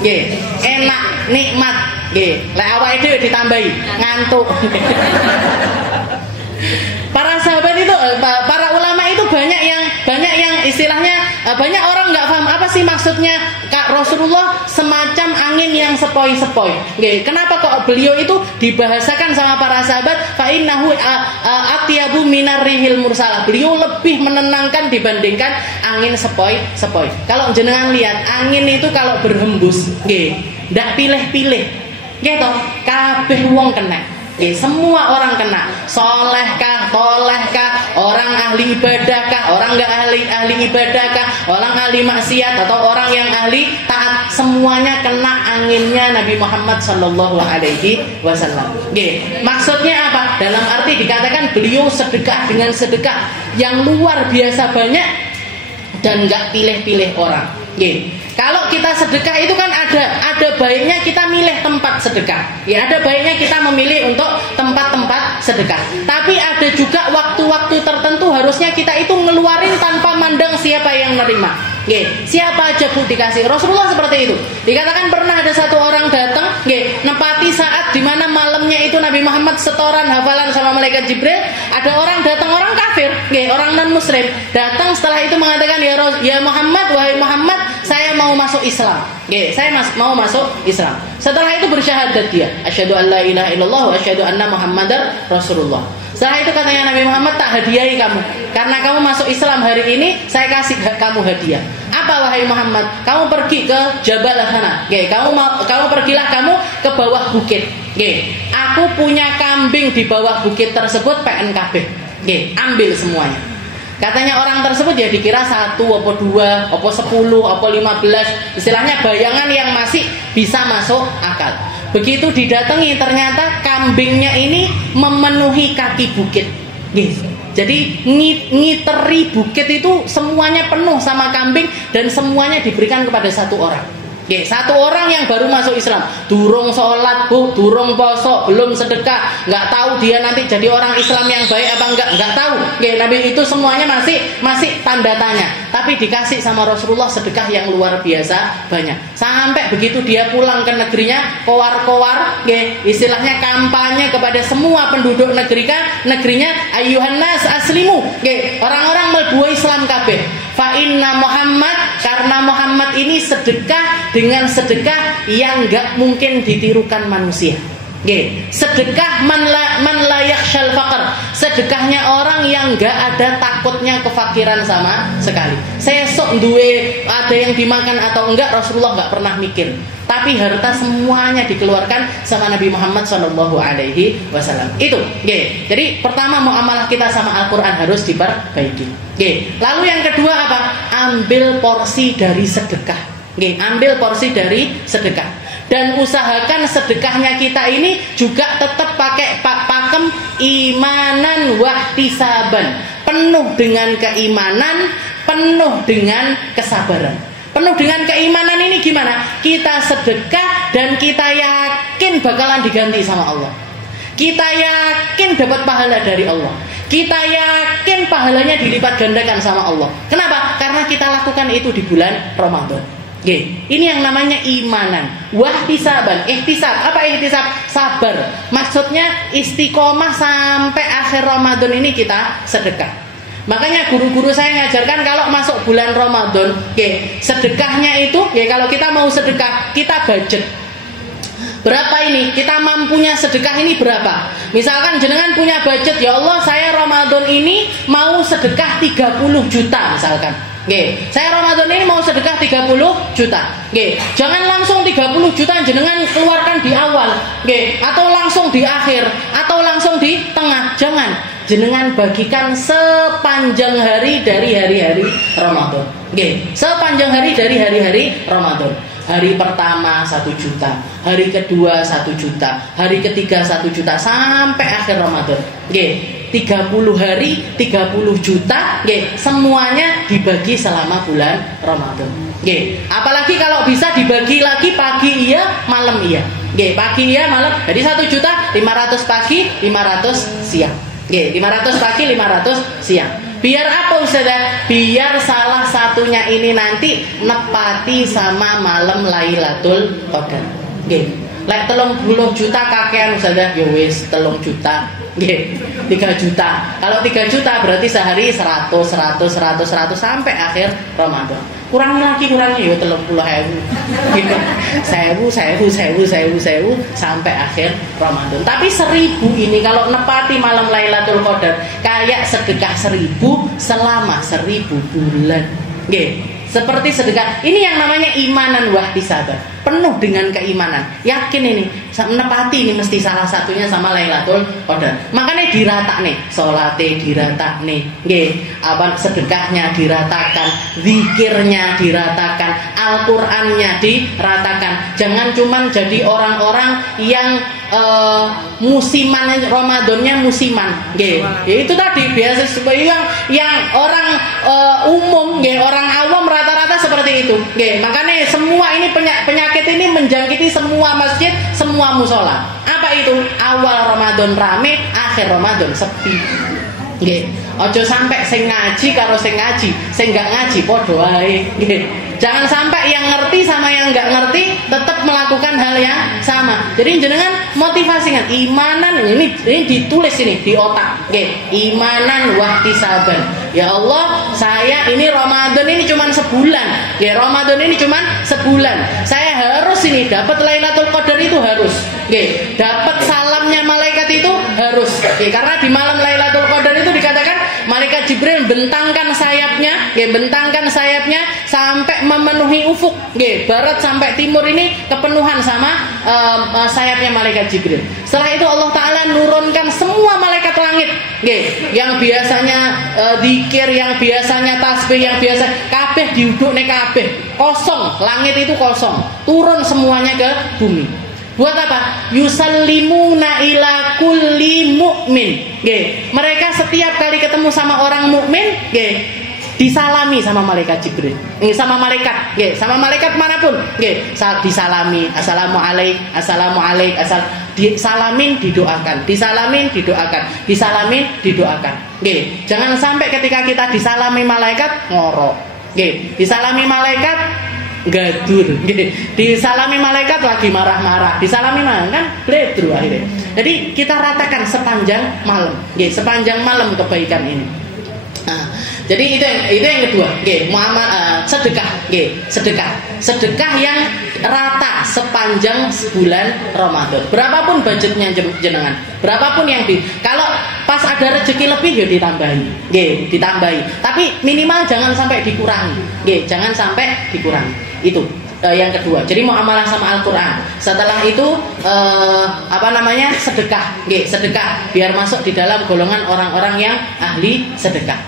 nggih, enak, nikmat, nggih. Lek awake dhewe ditambahi ngantuk. Para sahabat itu, para ulama itu banyak yang istilahnya banyak orang nggak paham apa sih maksudnya Kak Rasulullah semacam angin angin yang sepoi-sepoi. Nggih, kenapa kok beliau itu dibahasakan sama para sahabat fa innahu atyabu minar rihil mursalah. Beliau lebih menenangkan dibandingkan angin sepoi-sepoi. Kalau jenengan lihat angin itu kalau berhembus, nggih, ndak pilih-pilih. Nggih toh, kabeh wong kena. Semua orang kena, soleh kah, toleh kah, orang ahli ibadah kah, orang nggak ahli ibadah kah, orang ahli maksiat atau orang yang ahli taat, semuanya kena anginnya Nabi Muhammad Sallallahu Alaihi Wasallam. Maksudnya apa? Dalam arti dikatakan beliau sedekah dengan sedekah yang luar biasa banyak dan nggak pilih-pilih orang. Kalau kita sedekah itu kan ada baiknya kita milih tempat sedekah. Ya, ada baiknya kita memilih untuk tempat-tempat sedekah. Tapi ada juga waktu-waktu tertentu harusnya kita itu ngeluarin tanpa mandang siapa yang menerima. Siapa aja Bu dikasih. Rasulullah seperti itu. Dikatakan pernah ada satu orang datang, nepati saat dimana malamnya itu Nabi Muhammad setoran hafalan sama malaikat Jibril. Ada orang datang, orang kafir, orang non muslim, datang setelah itu mengatakan, ya Muhammad, wahai Muhammad, saya mau masuk Islam. Saya mau masuk Islam. Setelah itu bersyahadat dia, asyhadu an la ilaha illallah wa asyhadu anna Muhammadar Rasulullah. Setelah itu katanya Nabi Muhammad, tak hadiahi kamu, karena kamu masuk Islam hari ini, saya kasih kamu hadiah. Apa wahai Muhammad? Kamu pergi ke Jabal sana. Kamu pergilah kamu ke bawah bukit. Aku punya kambing di bawah bukit tersebut PNKB. Ambil semuanya. Katanya orang tersebut ya dikira 1, apa 2, apa 10, apa 15. Istilahnya bayangan yang masih bisa masuk akal. Begitu didatangi ternyata kambingnya ini memenuhi kaki bukit. Jadi ngiteri bukit itu semuanya penuh sama kambing dan semuanya diberikan kepada satu orang. Satu orang yang baru masuk Islam, durung sholat Bu, durung poso, belum sedekah, nggak tahu dia nanti jadi orang Islam yang baik apa nggak tahu. Nabi itu semuanya masih tanda tanya. Tapi dikasih sama Rasulullah sedekah yang luar biasa banyak. Sampai begitu dia pulang ke negerinya, kowar-kowar, istilahnya kampanye kepada semua penduduk negerinya, ayyuhan nas aslimu, orang-orang mlebu Islam kabeh. Fa inna Muhammad, karena Muhammad ini sedekah dengan sedekah yang enggak mungkin ditirukan manusia. Sedekah man la yakhshal faqr, sedekahnya orang yang enggak ada takutnya kefakiran sama sekali. Sesuk duwe ada yang dimakan atau enggak Rasulullah enggak pernah mikir. Tapi harta semuanya dikeluarkan sama Nabi Muhammad Shallallahu Alaihi Wasallam. Itu, jadi pertama muamalah kita sama Al-Quran harus diperbaiki. Lalu yang kedua apa? Ambil porsi dari sedekah. Ambil porsi dari sedekah. Dan usahakan sedekahnya kita ini juga tetap pakai pakem imanan wahtisaban, penuh dengan keimanan, penuh dengan kesabaran. Penuh dengan keimanan ini gimana? Kita sedekah dan kita yakin bakalan diganti sama Allah. Kita yakin dapat pahala dari Allah. Kita yakin pahalanya dilipat gandakan sama Allah. Kenapa? Karena kita lakukan itu di bulan Ramadan. Ini yang namanya imanan. Wahtisaban, ihtisab. Apa ihtisab? Sabar. Maksudnya istiqomah sampai akhir Ramadan ini kita sedekah. Makanya guru-guru saya ngajarkan kalau masuk bulan Ramadan, sedekahnya itu, kalau kita mau sedekah, kita budget. Berapa ini? Kita mampunya sedekah ini berapa? Misalkan jenengan punya budget, ya Allah saya Ramadan ini mau sedekah 30 juta misalkan. Saya Ramadan ini mau sedekah 30 juta. Jangan langsung 30 juta jenengan keluarkan di awal, atau langsung di akhir, atau langsung di tengah. Jangan. Jenengan bagikan sepanjang hari dari hari-hari Ramadan. Sepanjang hari dari hari-hari Ramadan. Hari pertama 1 juta, hari kedua 1 juta, hari ketiga 1 juta sampai akhir Ramadan. 30 hari 30 juta, semuanya dibagi selama bulan Ramadan. Apalagi kalau bisa dibagi lagi pagi iya, malam iya. Pagi iya, malam. Jadi 1 juta 500 pagi, 500 siang. 500 pagi, 500 siang. Biar apa Ustazah? Biar salah satunya ini nanti nepati sama malam Lailatul Qadar. Lek 30 juta kakean Ustazah, ya wis 3 juta. 3 juta. Kalau 3 juta berarti sehari 100 sampai akhir Ramadan. kurangi ya 30.000 gitu. 1.000 sampai akhir Ramadan. Tapi 1.000 ini kalau nepati malam Lailatul Qadar kayak sedekah 1.000 selama 1.000 bulan. Nggih. Seperti sedekah. Ini yang namanya imanan wahtisaban. Penuh dengan keimanan. Yakin ini, menepati ini mesti salah satunya sama Lailatul Qadar. Makanya dirata nih, salate dirata nih, nggih, apa sedekahnya diratakan, zikirnya diratakan, Al-Qur'annya diratakan. Jangan cuman jadi orang-orang yang musiman, Ramadannya musiman, nggih. Ya, itu tadi biasa yang orang umum, nggih, orang awam rata-rata seperti itu, nggih. Makanya semua ini penyakit ini menjangkiti semua masjid, semua musola. Apa itu? Awal Ramadan rame, akhir Ramadan sepi. Nggih. Aja sampai sing ngaji karo sing ngaji, sing enggak ngaji padha wae, nggih. Jangan sampai yang ngerti sama yang enggak ngerti tetap melakukan hal yang sama. Jadi jenengan motivasikan imanan ini ditulis ini di otak, nggih. Imanan wahtisaban. Ya Allah, saya ini Ramadan ini cuma sebulan. Ya Ramadan ini cuma sebulan. Saya harus ini dapat Lailatul Qadar itu harus. Nggih, dapat salamnya malaikat itu harus. Nggih, karena di malam Lailatul Qadar itu dikatakan malaikat Jibril bentangkan sayapnya, nggih, bentangkan sayapnya sampai memenuhi ufuk, nggih, barat sampai timur ini kepenuhan sama sayapnya malaikat Jibril. Setelah itu Allah Taala nurunkan semua malaikat langit, nggih, yang biasanya zikir, yang biasanya tasbih, yang biasa kabeh diudukne kabeh. Kosong, langit itu kosong. Turun semuanya ke bumi. Buat apa? Yusallimuna ila kulli mu'min. Nggih, mereka setiap kali ketemu sama orang mukmin, nggih, disalami sama malaikat Jibril. Sama malaikat, nggih, sama malaikat manapun, nggih, disalami, assalamualaikum, disalamin didoakan, disalamin didoakan, disalamin didoakan. Nggih, jangan sampai ketika kita disalami malaikat ngorok. Nggih, disalami malaikat gadur, nggih. Disalami malaikat lagi marah-marah, disalami malaikat kan bledru akhirnya. Jadi kita ratakan sepanjang malam, nggih, sepanjang malam kebaikan ini. Nah, jadi itu yang kedua, nggih, muamalah sedekah, nggih, sedekah yang rata sepanjang bulan Ramadan. Berapapun budgetnya jenengan, berapapun yang kalau pas ada rezeki lebih ya ditambahi, nggih, ditambahi. Tapi minimal jangan sampai dikurangi, nggih, jangan sampai dikurangi. Itu yang kedua. Jadi muamalah sama Al-Qur'an. Setelah itu sedekah, nggih, sedekah biar masuk di dalam golongan orang-orang yang ahli sedekah.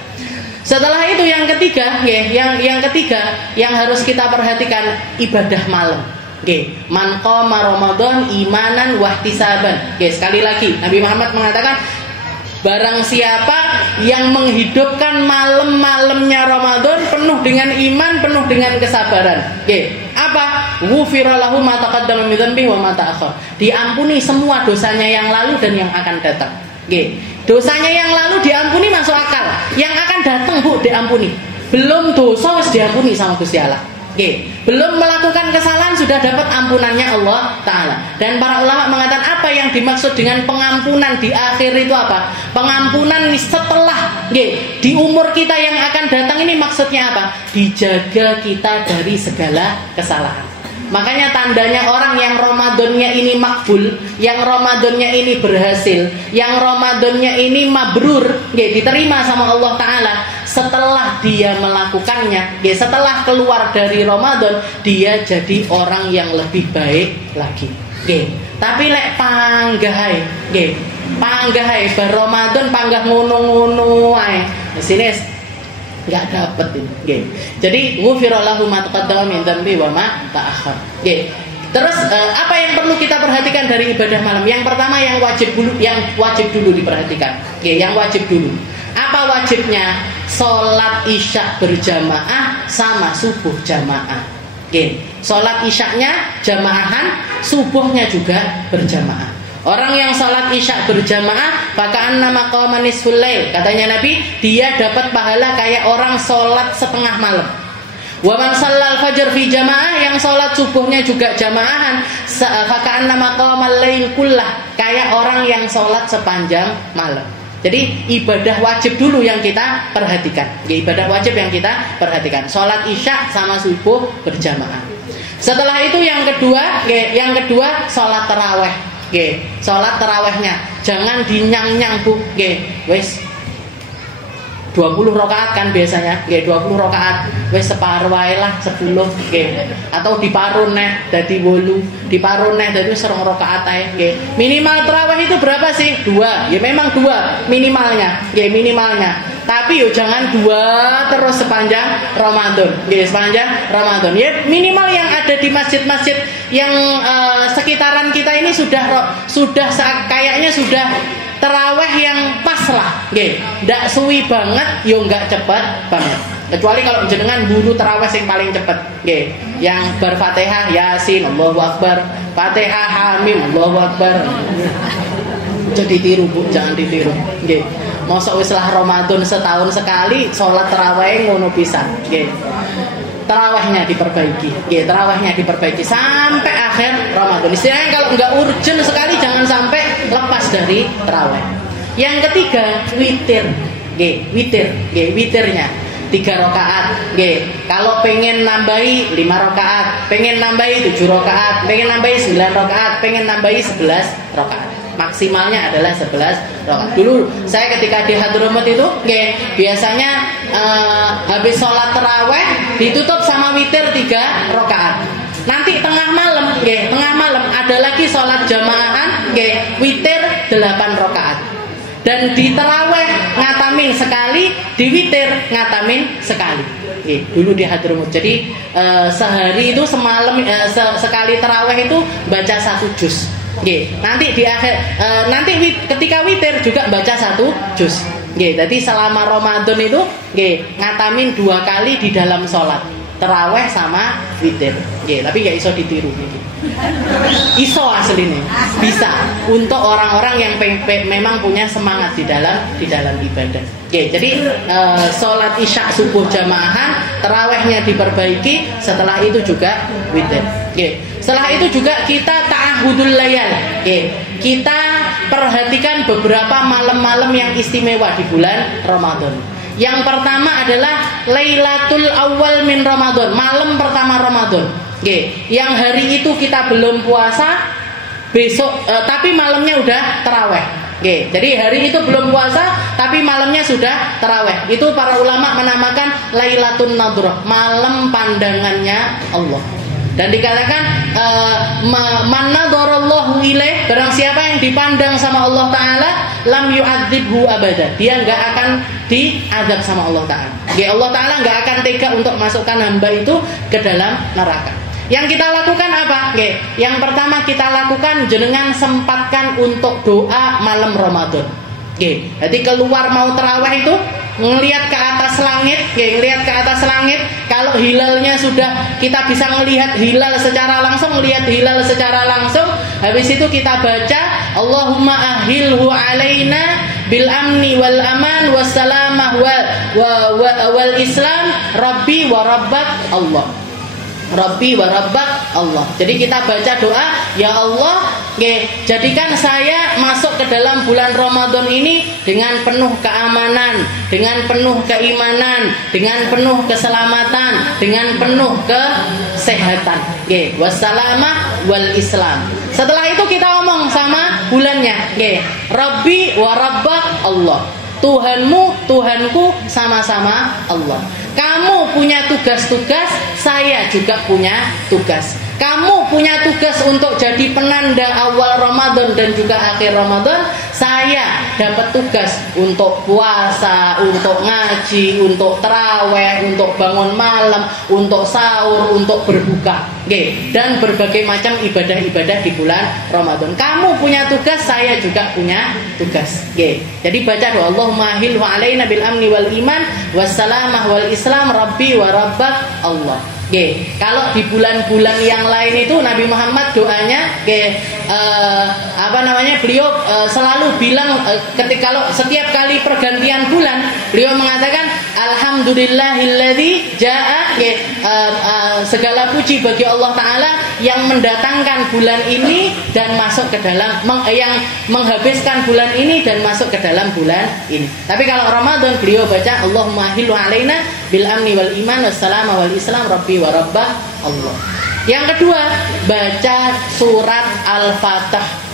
Setelah itu yang ketiga, yang ketiga yang harus kita perhatikan ibadah malam. Nggih, man qama Ramadan imanan wahtisaban. Nggih, sekali lagi Nabi Muhammad mengatakan barang siapa yang menghidupkan malam-malamnya Ramadan penuh dengan iman, penuh dengan kesabaran. Nggih, apa? Ghufira lahu ma taqaddama min dzambihi wa ma ta'akhkhar. Diampuni semua dosanya yang lalu dan yang akan datang. Nggih. Dosanya yang lalu diampuni masuk akal. Yang akan datang Bu diampuni. Belum dosa wis diampuni sama Gusti Allah. Nggih. Belum melakukan kesalahan sudah dapat ampunannya Allah Ta'ala. Dan para ulama mengatakan apa yang dimaksud dengan pengampunan di akhir itu apa? Pengampunan setelah, nggih, di umur kita yang akan datang ini maksudnya apa? Dijaga kita dari segala kesalahan. Makanya tandanya orang yang Ramadannya ini makbul, yang Ramadannya ini berhasil, yang Ramadannya ini mabrur, diterima sama Allah Ta'ala. Setelah dia melakukannya, setelah keluar dari Ramadan, dia jadi orang yang lebih baik lagi. Tapi lek panggah, panggah bar Ramadan panggah ngono-ngono ae. Sini nggak dapet ini. Jadi ghufira lahu ma taqaddama min dzambi wa ma ta'akhkhar. Terus apa yang perlu kita perhatikan dari ibadah malam? Yang pertama yang wajib dulu diperhatikan. Yang wajib dulu. Apa wajibnya? Salat Isya berjamaah sama subuh jamaah. Salat Isyanya jamaahan, subuhnya juga berjamaah. Orang yang sholat isya berjamaah bahkan nama qoma nisful lail, katanya Nabi, dia dapat pahala kayak orang sholat setengah malam. Wa man shallal fajr fi jamaah, yang sholat subuhnya juga jamaahan, bahkan nama qoma lail kullah, kayak orang yang sholat sepanjang malam. Jadi ibadah wajib dulu yang kita perhatikan. Ibadah wajib yang kita perhatikan. Sholat isya sama subuh berjamaah. Setelah itu yang kedua sholat taraweh. Sholat tarawehnya jangan dinyang-nyang Bu. Wes 20 rakaat kan biasanya, 20 rakaat, wes separuh wae lah 10, atau diparun neh dadi 8, diparun neh dadi 2 rakaat ae, Minimal tarawih itu berapa sih? 2. Ya memang 2 minimalnya, minimalnya. Tapi yo jangan 2 terus sepanjang Ramadan, sepanjang Ramadan. Ya minimal yang ada di masjid-masjid yang sekitaran kita ini sudah kayaknya sudah taraweh yang pas lah, ndak suwi banget, yo nggak cepat banget. Kecuali kalau jenengan buru taraweh yang paling cepat, yang berfatihah Yasin, Allahu Akbar, Fatihah Hamim, Allahu Akbar. Jadi tiru Bu, jangan ditiru. Mosok wis lah Ramadan setahun sekali sholat taraweh ngono pisan, Tarawehnya diperbaiki, tarawehnya diperbaiki sampai akhir Ramadan. Istilahnya kalau nggak urgent sekali jangan sampai lepas dari taraweh. Yang ketiga witir, witirnya 3 rakaat, Kalau pengen nambahi 5 rakaat, pengen nambahi 7 rakaat, pengen nambahi 9 rakaat, pengen nambahi 11 rakaat. Maksimalnya adalah 11 rakaat. Dulu saya ketika di Hadramut itu, biasanya habis sholat taraweh ditutup sama witir 3 rakaat. Nanti tengah malam ada lagi sholat jamaahan, witir 8 rakaat. Dan di taraweh ngatamin sekali, di witir ngatamin sekali. Dulu di Hadramut. Jadi sehari itu semalam sekali taraweh itu baca 1 juz. Nanti di akhir ketika witir juga baca 1 juz. Jadi selama Ramadan itu ngatamin 2 kali di dalam sholat taraweh sama witir. Tapi gak iso ditiru. Iso aslinya bisa untuk orang-orang yang memang punya semangat di dalam ibadah. Jadi sholat isya subuh jamaahan, tarawehnya diperbaiki, setelah itu juga witir. Setelah itu juga kita ta'ahudul layal. Kita perhatikan beberapa malam-malam yang istimewa di bulan Ramadan. Yang pertama adalah Lailatul Awal min Ramadan, malam pertama Ramadan. Yang hari itu kita belum puasa, besok tapi malamnya udah taraweh. Jadi hari itu belum puasa tapi malamnya sudah taraweh. Itu para ulama menamakan Lailatul Nadhrah, malam pandangannya Allah. Dan dikatakan man nadharallahu ilaih, barang siapa yang dipandang sama Allah Ta'ala, lam yu'adzibhu abada, dia nggak akan diazab sama Allah Ta'ala. Allah Ta'ala nggak akan tega untuk masukkan hamba itu ke dalam neraka. Yang kita lakukan apa? Yang pertama kita lakukan, jenengan sempatkan untuk doa malam Ramadan. Jadi keluar mau tarawih itu ngelihat ke atas langit, ngelihat ke atas langit. Kalau hilalnya sudah kita bisa melihat hilal secara langsung, habis itu kita baca Allahumma ahilhu alaina bil amni wal aman wassalamah wal islam rabbi wa rabbak Allah. Rabbi wa rabbak Allah. Jadi kita baca doa, ya Allah, jadikan saya masuk ke dalam bulan Ramadan ini dengan penuh keamanan, dengan penuh keimanan, dengan penuh keselamatan, dengan penuh kesehatan. Wassalamah wal islam. Setelah itu kita omong sama bulannya, Rabbi wa rabbak Allah. Tuhanmu, Tuhanku sama-sama Allah. Kamu punya tugas-tugas, saya juga punya tugas. Kamu punya tugas untuk jadi penanda awal Ramadan dan juga akhir Ramadan. Saya dapat tugas untuk puasa, untuk ngaji, untuk taraweh, untuk bangun malam, untuk sahur, untuk berbuka, dan berbagai macam ibadah-ibadah di bulan Ramadan. Kamu punya tugas, saya juga punya tugas. Jadi baca doa Allahumma ahilhu alaina bil amni wal iman wassalamah wal islam rabbi wa rabbak Allah. Kalau di bulan-bulan yang lain itu Nabi Muhammad doanya beliau selalu bilang ketika kalau setiap kali pergantian bulan beliau mengatakan alhamdulillahilladzi jaa, segala puji bagi Allah taala yang mendatangkan bulan ini dan masuk ke dalam yang menghabiskan bulan ini dan masuk ke dalam bulan ini. Tapi kalau Ramadan beliau baca Allahumma ahillu alaina bil amni wal iman wassalam wal islam rabbi wa rabbah Allah. Yang kedua, baca surat Al-Fatah.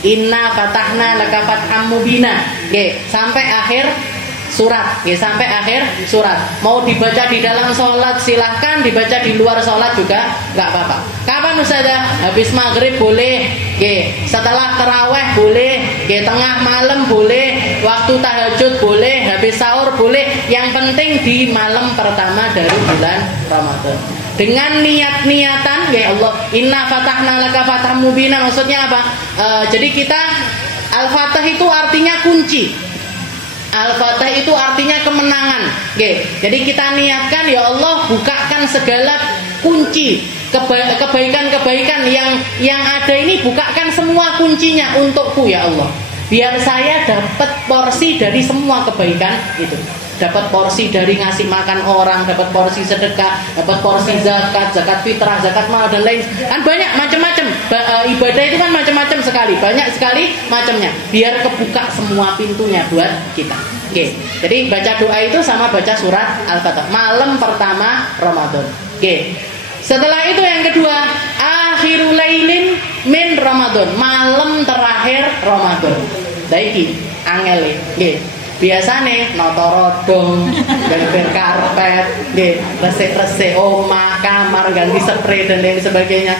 Inna fatahna laka fatham mubina. Sampai akhir surat, sampai akhir surat. Mau dibaca di dalam sholat silahkan, dibaca di luar sholat juga nggak apa-apa. Kapan Ustazah? Habis maghrib boleh, setelah taraweh boleh, tengah malam boleh, waktu tahajud boleh, habis sahur boleh. Yang penting di malam pertama dari bulan Ramadan. Dengan niat-niatan, ya Allah, inna fatahna laka fatham mubina. Maksudnya apa? Jadi kita Al-Fatah itu artinya kunci. Al-Fatah itu artinya kemenangan. Jadi kita niatkan, ya Allah, bukakan segala kunci kebaikan-kebaikan yang ada ini, bukakan semua kuncinya untukku ya Allah. Biar saya dapat porsi dari semua kebaikan itu. Dapat porsi dari ngasih makan orang, dapat porsi sedekah, dapat porsi zakat fitrah, zakat mal dan lain. Kan banyak macam-macam. Ibadah itu kan macam-macam sekali, banyak sekali macamnya. Biar kebuka semua pintunya buat kita. Jadi baca doa itu sama baca surat Al-Fatah malam pertama Ramadan. Setelah itu yang kedua, akhirul lailin min Ramadan, malam terakhir Ramadan. Daiki angel biasane notorodong, gambar karpet, resik-resik omah, kamar, ganti spray dan lain sebagainya.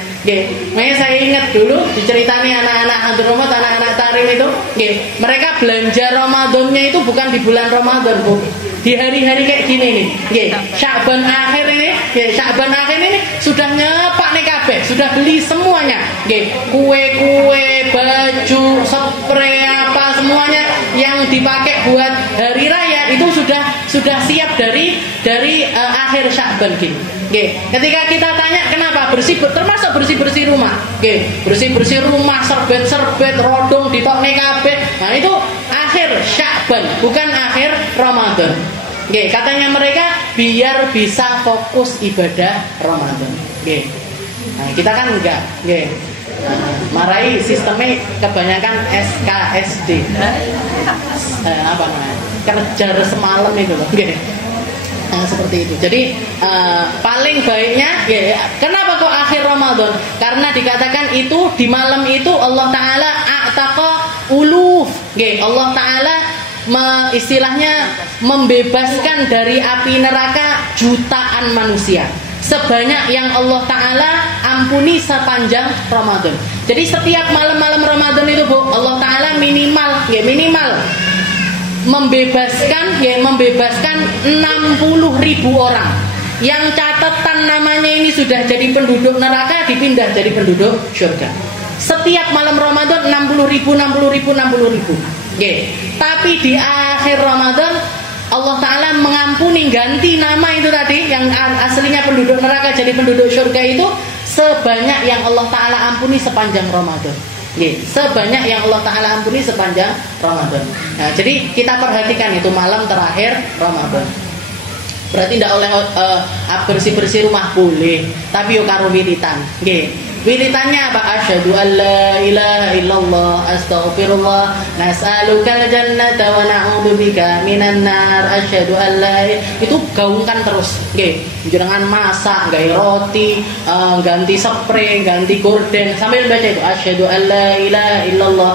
Makanya saya ingat dulu diceritani anak-anak Hadramut, anak-anak Tarim itu, mereka belanja Ramadannya itu bukan di bulan Ramadan, Bu. Di hari-hari kayak gini nih, Sya'ban akhir ini, Sya'ban akhir ini sudah nyepak nih kabeh, sudah beli semuanya, kue-kue, baju, spray apa semuanya yang dipakai buat hari raya itu sudah siap dari akhir Sya'ban gini. Ketika kita tanya kenapa termasuk bersih rumah, bersih rumah, serbet rodong ditokne kabeh. Nah itu akhir Sya'ban, bukan akhir Ramadan. Katanya mereka biar bisa fokus ibadah Ramadan. Nah, kita kan enggak. Marai sistemnya kebanyakan SKSD. Apa namanya? Kerja semalam itu loh. Seperti itu. Jadi paling baiknya, kenapa kok akhir Ramadan? Karena dikatakan itu di malam itu Allah Taala a'taqa uluf. Allah Taala istilahnya membebaskan dari api neraka jutaan manusia. Sebanyak yang Allah Ta'ala ampuni sepanjang Ramadan. Jadi setiap malam-malam Ramadan itu, Bu, Allah Ta'ala minimal membebaskan 60.000 orang. Yang catatan namanya ini sudah jadi penduduk neraka dipindah jadi penduduk surga. Setiap malam Ramadan 60.000. Tapi di akhir Ramadan Allah Ta'ala mengampuni, ganti nama itu tadi yang aslinya penduduk neraka jadi penduduk surga itu sebanyak yang Allah Ta'ala ampuni sepanjang Ramadan. Sebanyak yang Allah Ta'ala ampuni sepanjang Ramadan. Nah, jadi kita perhatikan itu malam terakhir Ramadan. Berarti tidak oleh bersih-bersih rumah boleh, tapi yo karo wiritan. Wiritannya apa? Asyhadu an la ilaha illallah astaghfirullah nas'alukal jannata wa na'udzubika minan nar asyhadu an la itu gaungkan terus. Jangan masak, gawe roti, ganti spray, ganti gorden sambil baca itu asyhadu an la ilaha illallah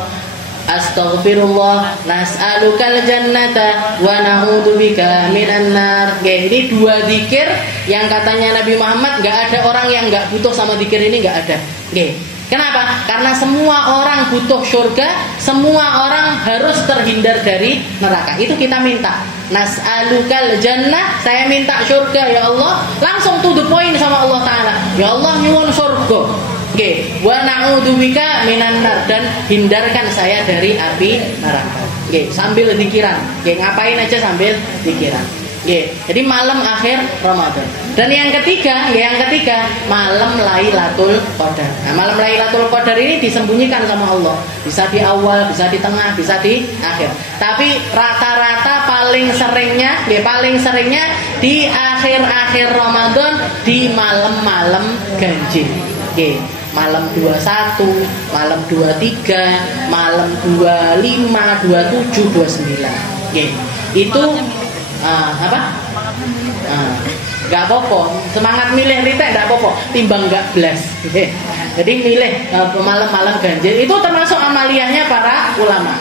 astaghfirullah nas'alukal jannata wa na'udzubika minan nar. Ini dua zikir yang katanya Nabi Muhammad enggak ada orang yang enggak butuh sama zikir ini, enggak ada. Kenapa? Karena semua orang butuh surga, semua orang harus terhindar dari neraka. Itu kita minta. Nas'alukal jannah, saya minta surga ya Allah. Langsung to the point sama Allah Ta'ala. Ya Allah nyuwun surga. Wa na'udzubika minan nar, dan hindarkan saya dari api neraka. Sambil zikiran. Ngapain aja sambil zikiran. Jadi malam akhir Ramadan. Dan yang ketiga malam Lailatul Qadar. Nah, malam Lailatul Qadar ini disembunyikan sama Allah. Bisa di awal, bisa di tengah, bisa di akhir. Tapi rata-rata paling seringnya di akhir-akhir Ramadan, di malam-malam ganjil. Malam 21, malam 23, malam 25, 27, 29. Itu nggak apa-apa, semangat milih ritek nggak apa-apa, timbang nggak belas. Jadi milih malam-malam ganjil itu termasuk amaliyahnya para ulama.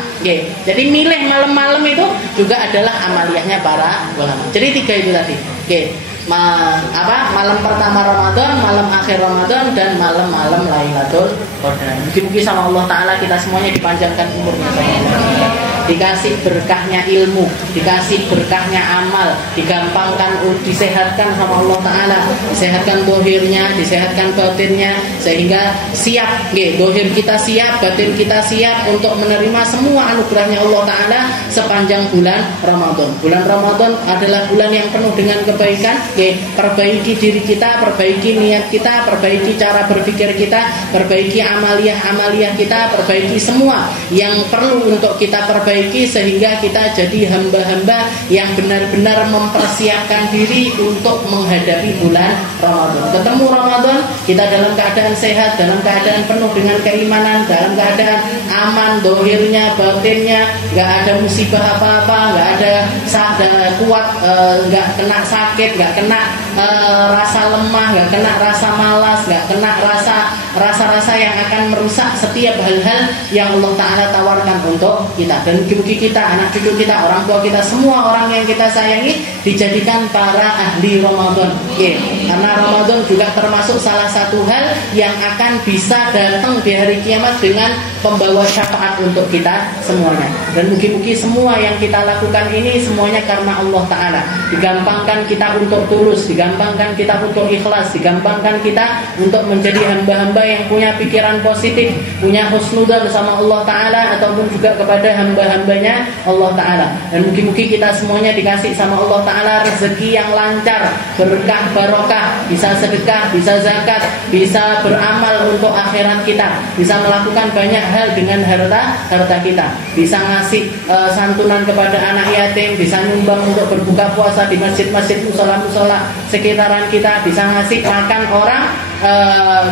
Jadi milih malam-malam itu juga adalah amaliyahnya para ulama. Jadi 3 itu tadi. Malam pertama Ramadan, malam akhir Ramadan, dan malam-malam Lailatul Qadar. Mungkin sama Allah Ta'ala kita semuanya dipanjangkan umurnya sama Allah, dikasih berkahnya ilmu, dikasih berkahnya amal, digampangkan, disehatkan sama Allah Ta'ala, disehatkan dohirnya, disehatkan batinnya, sehingga siap, dohir kita siap, batin kita siap untuk menerima semua anugerahnya Allah Ta'ala sepanjang bulan Ramadan. Bulan Ramadan adalah bulan yang penuh dengan kebaikan. Perbaiki diri kita, perbaiki niat kita, perbaiki cara berpikir kita, perbaiki amaliyah kita, perbaiki semua yang perlu untuk kita perbaiki, sehingga kita jadi hamba-hamba yang benar-benar mempersiapkan diri untuk menghadapi bulan Ramadan. Ketemu Ramadan, kita dalam keadaan sehat, dalam keadaan penuh dengan keimanan, dalam keadaan aman, dohirnya, batinnya, nggak ada musibah apa-apa, nggak ada kuat, nggak kena sakit, nggak kena rasa lemah, nggak kena rasa malas, nggak kena rasa-rasa yang akan merusak setiap hal-hal yang Allah Ta'ala tawarkan untuk kita. Dan mugi kita, anak cucu kita, orang tua kita, semua orang yang kita sayangi dijadikan para ahli Ramadan. Karena Ramadan juga termasuk salah satu hal yang akan bisa datang di hari kiamat dengan pembawa syafaat untuk kita semuanya. Dan mugi-mugi semua yang kita lakukan ini semuanya karena Allah Ta'ala. Digampangkan kita untuk tulus, digampangkan kita untuk ikhlas, digampangkan kita untuk menjadi hamba-hamba yang punya pikiran positif, punya husnudzan sama Allah Ta'ala, ataupun juga kepada hamba-hambanya Allah Ta'ala. Dan mungkin-mungkin kita semuanya dikasih sama Allah Ta'ala rezeki yang lancar, berkah, barokah, bisa sedekah, bisa zakat, bisa beramal untuk akhirat kita, bisa melakukan banyak hal dengan harta kita, bisa ngasih santunan kepada anak yatim, bisa nyumbang untuk berbuka puasa di masjid-masjid, musola-musola sekitaran kita, bisa ngasih makan orang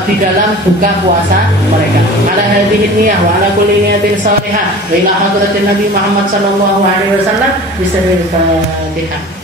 di dalam buka puasa mereka. Ala hadhihi niyah wa ala kulli niyatin salihah wa ila hadratin Nabi Muhammad sallallahu alaihi wasallam. Bismillahirrahmanirrahim.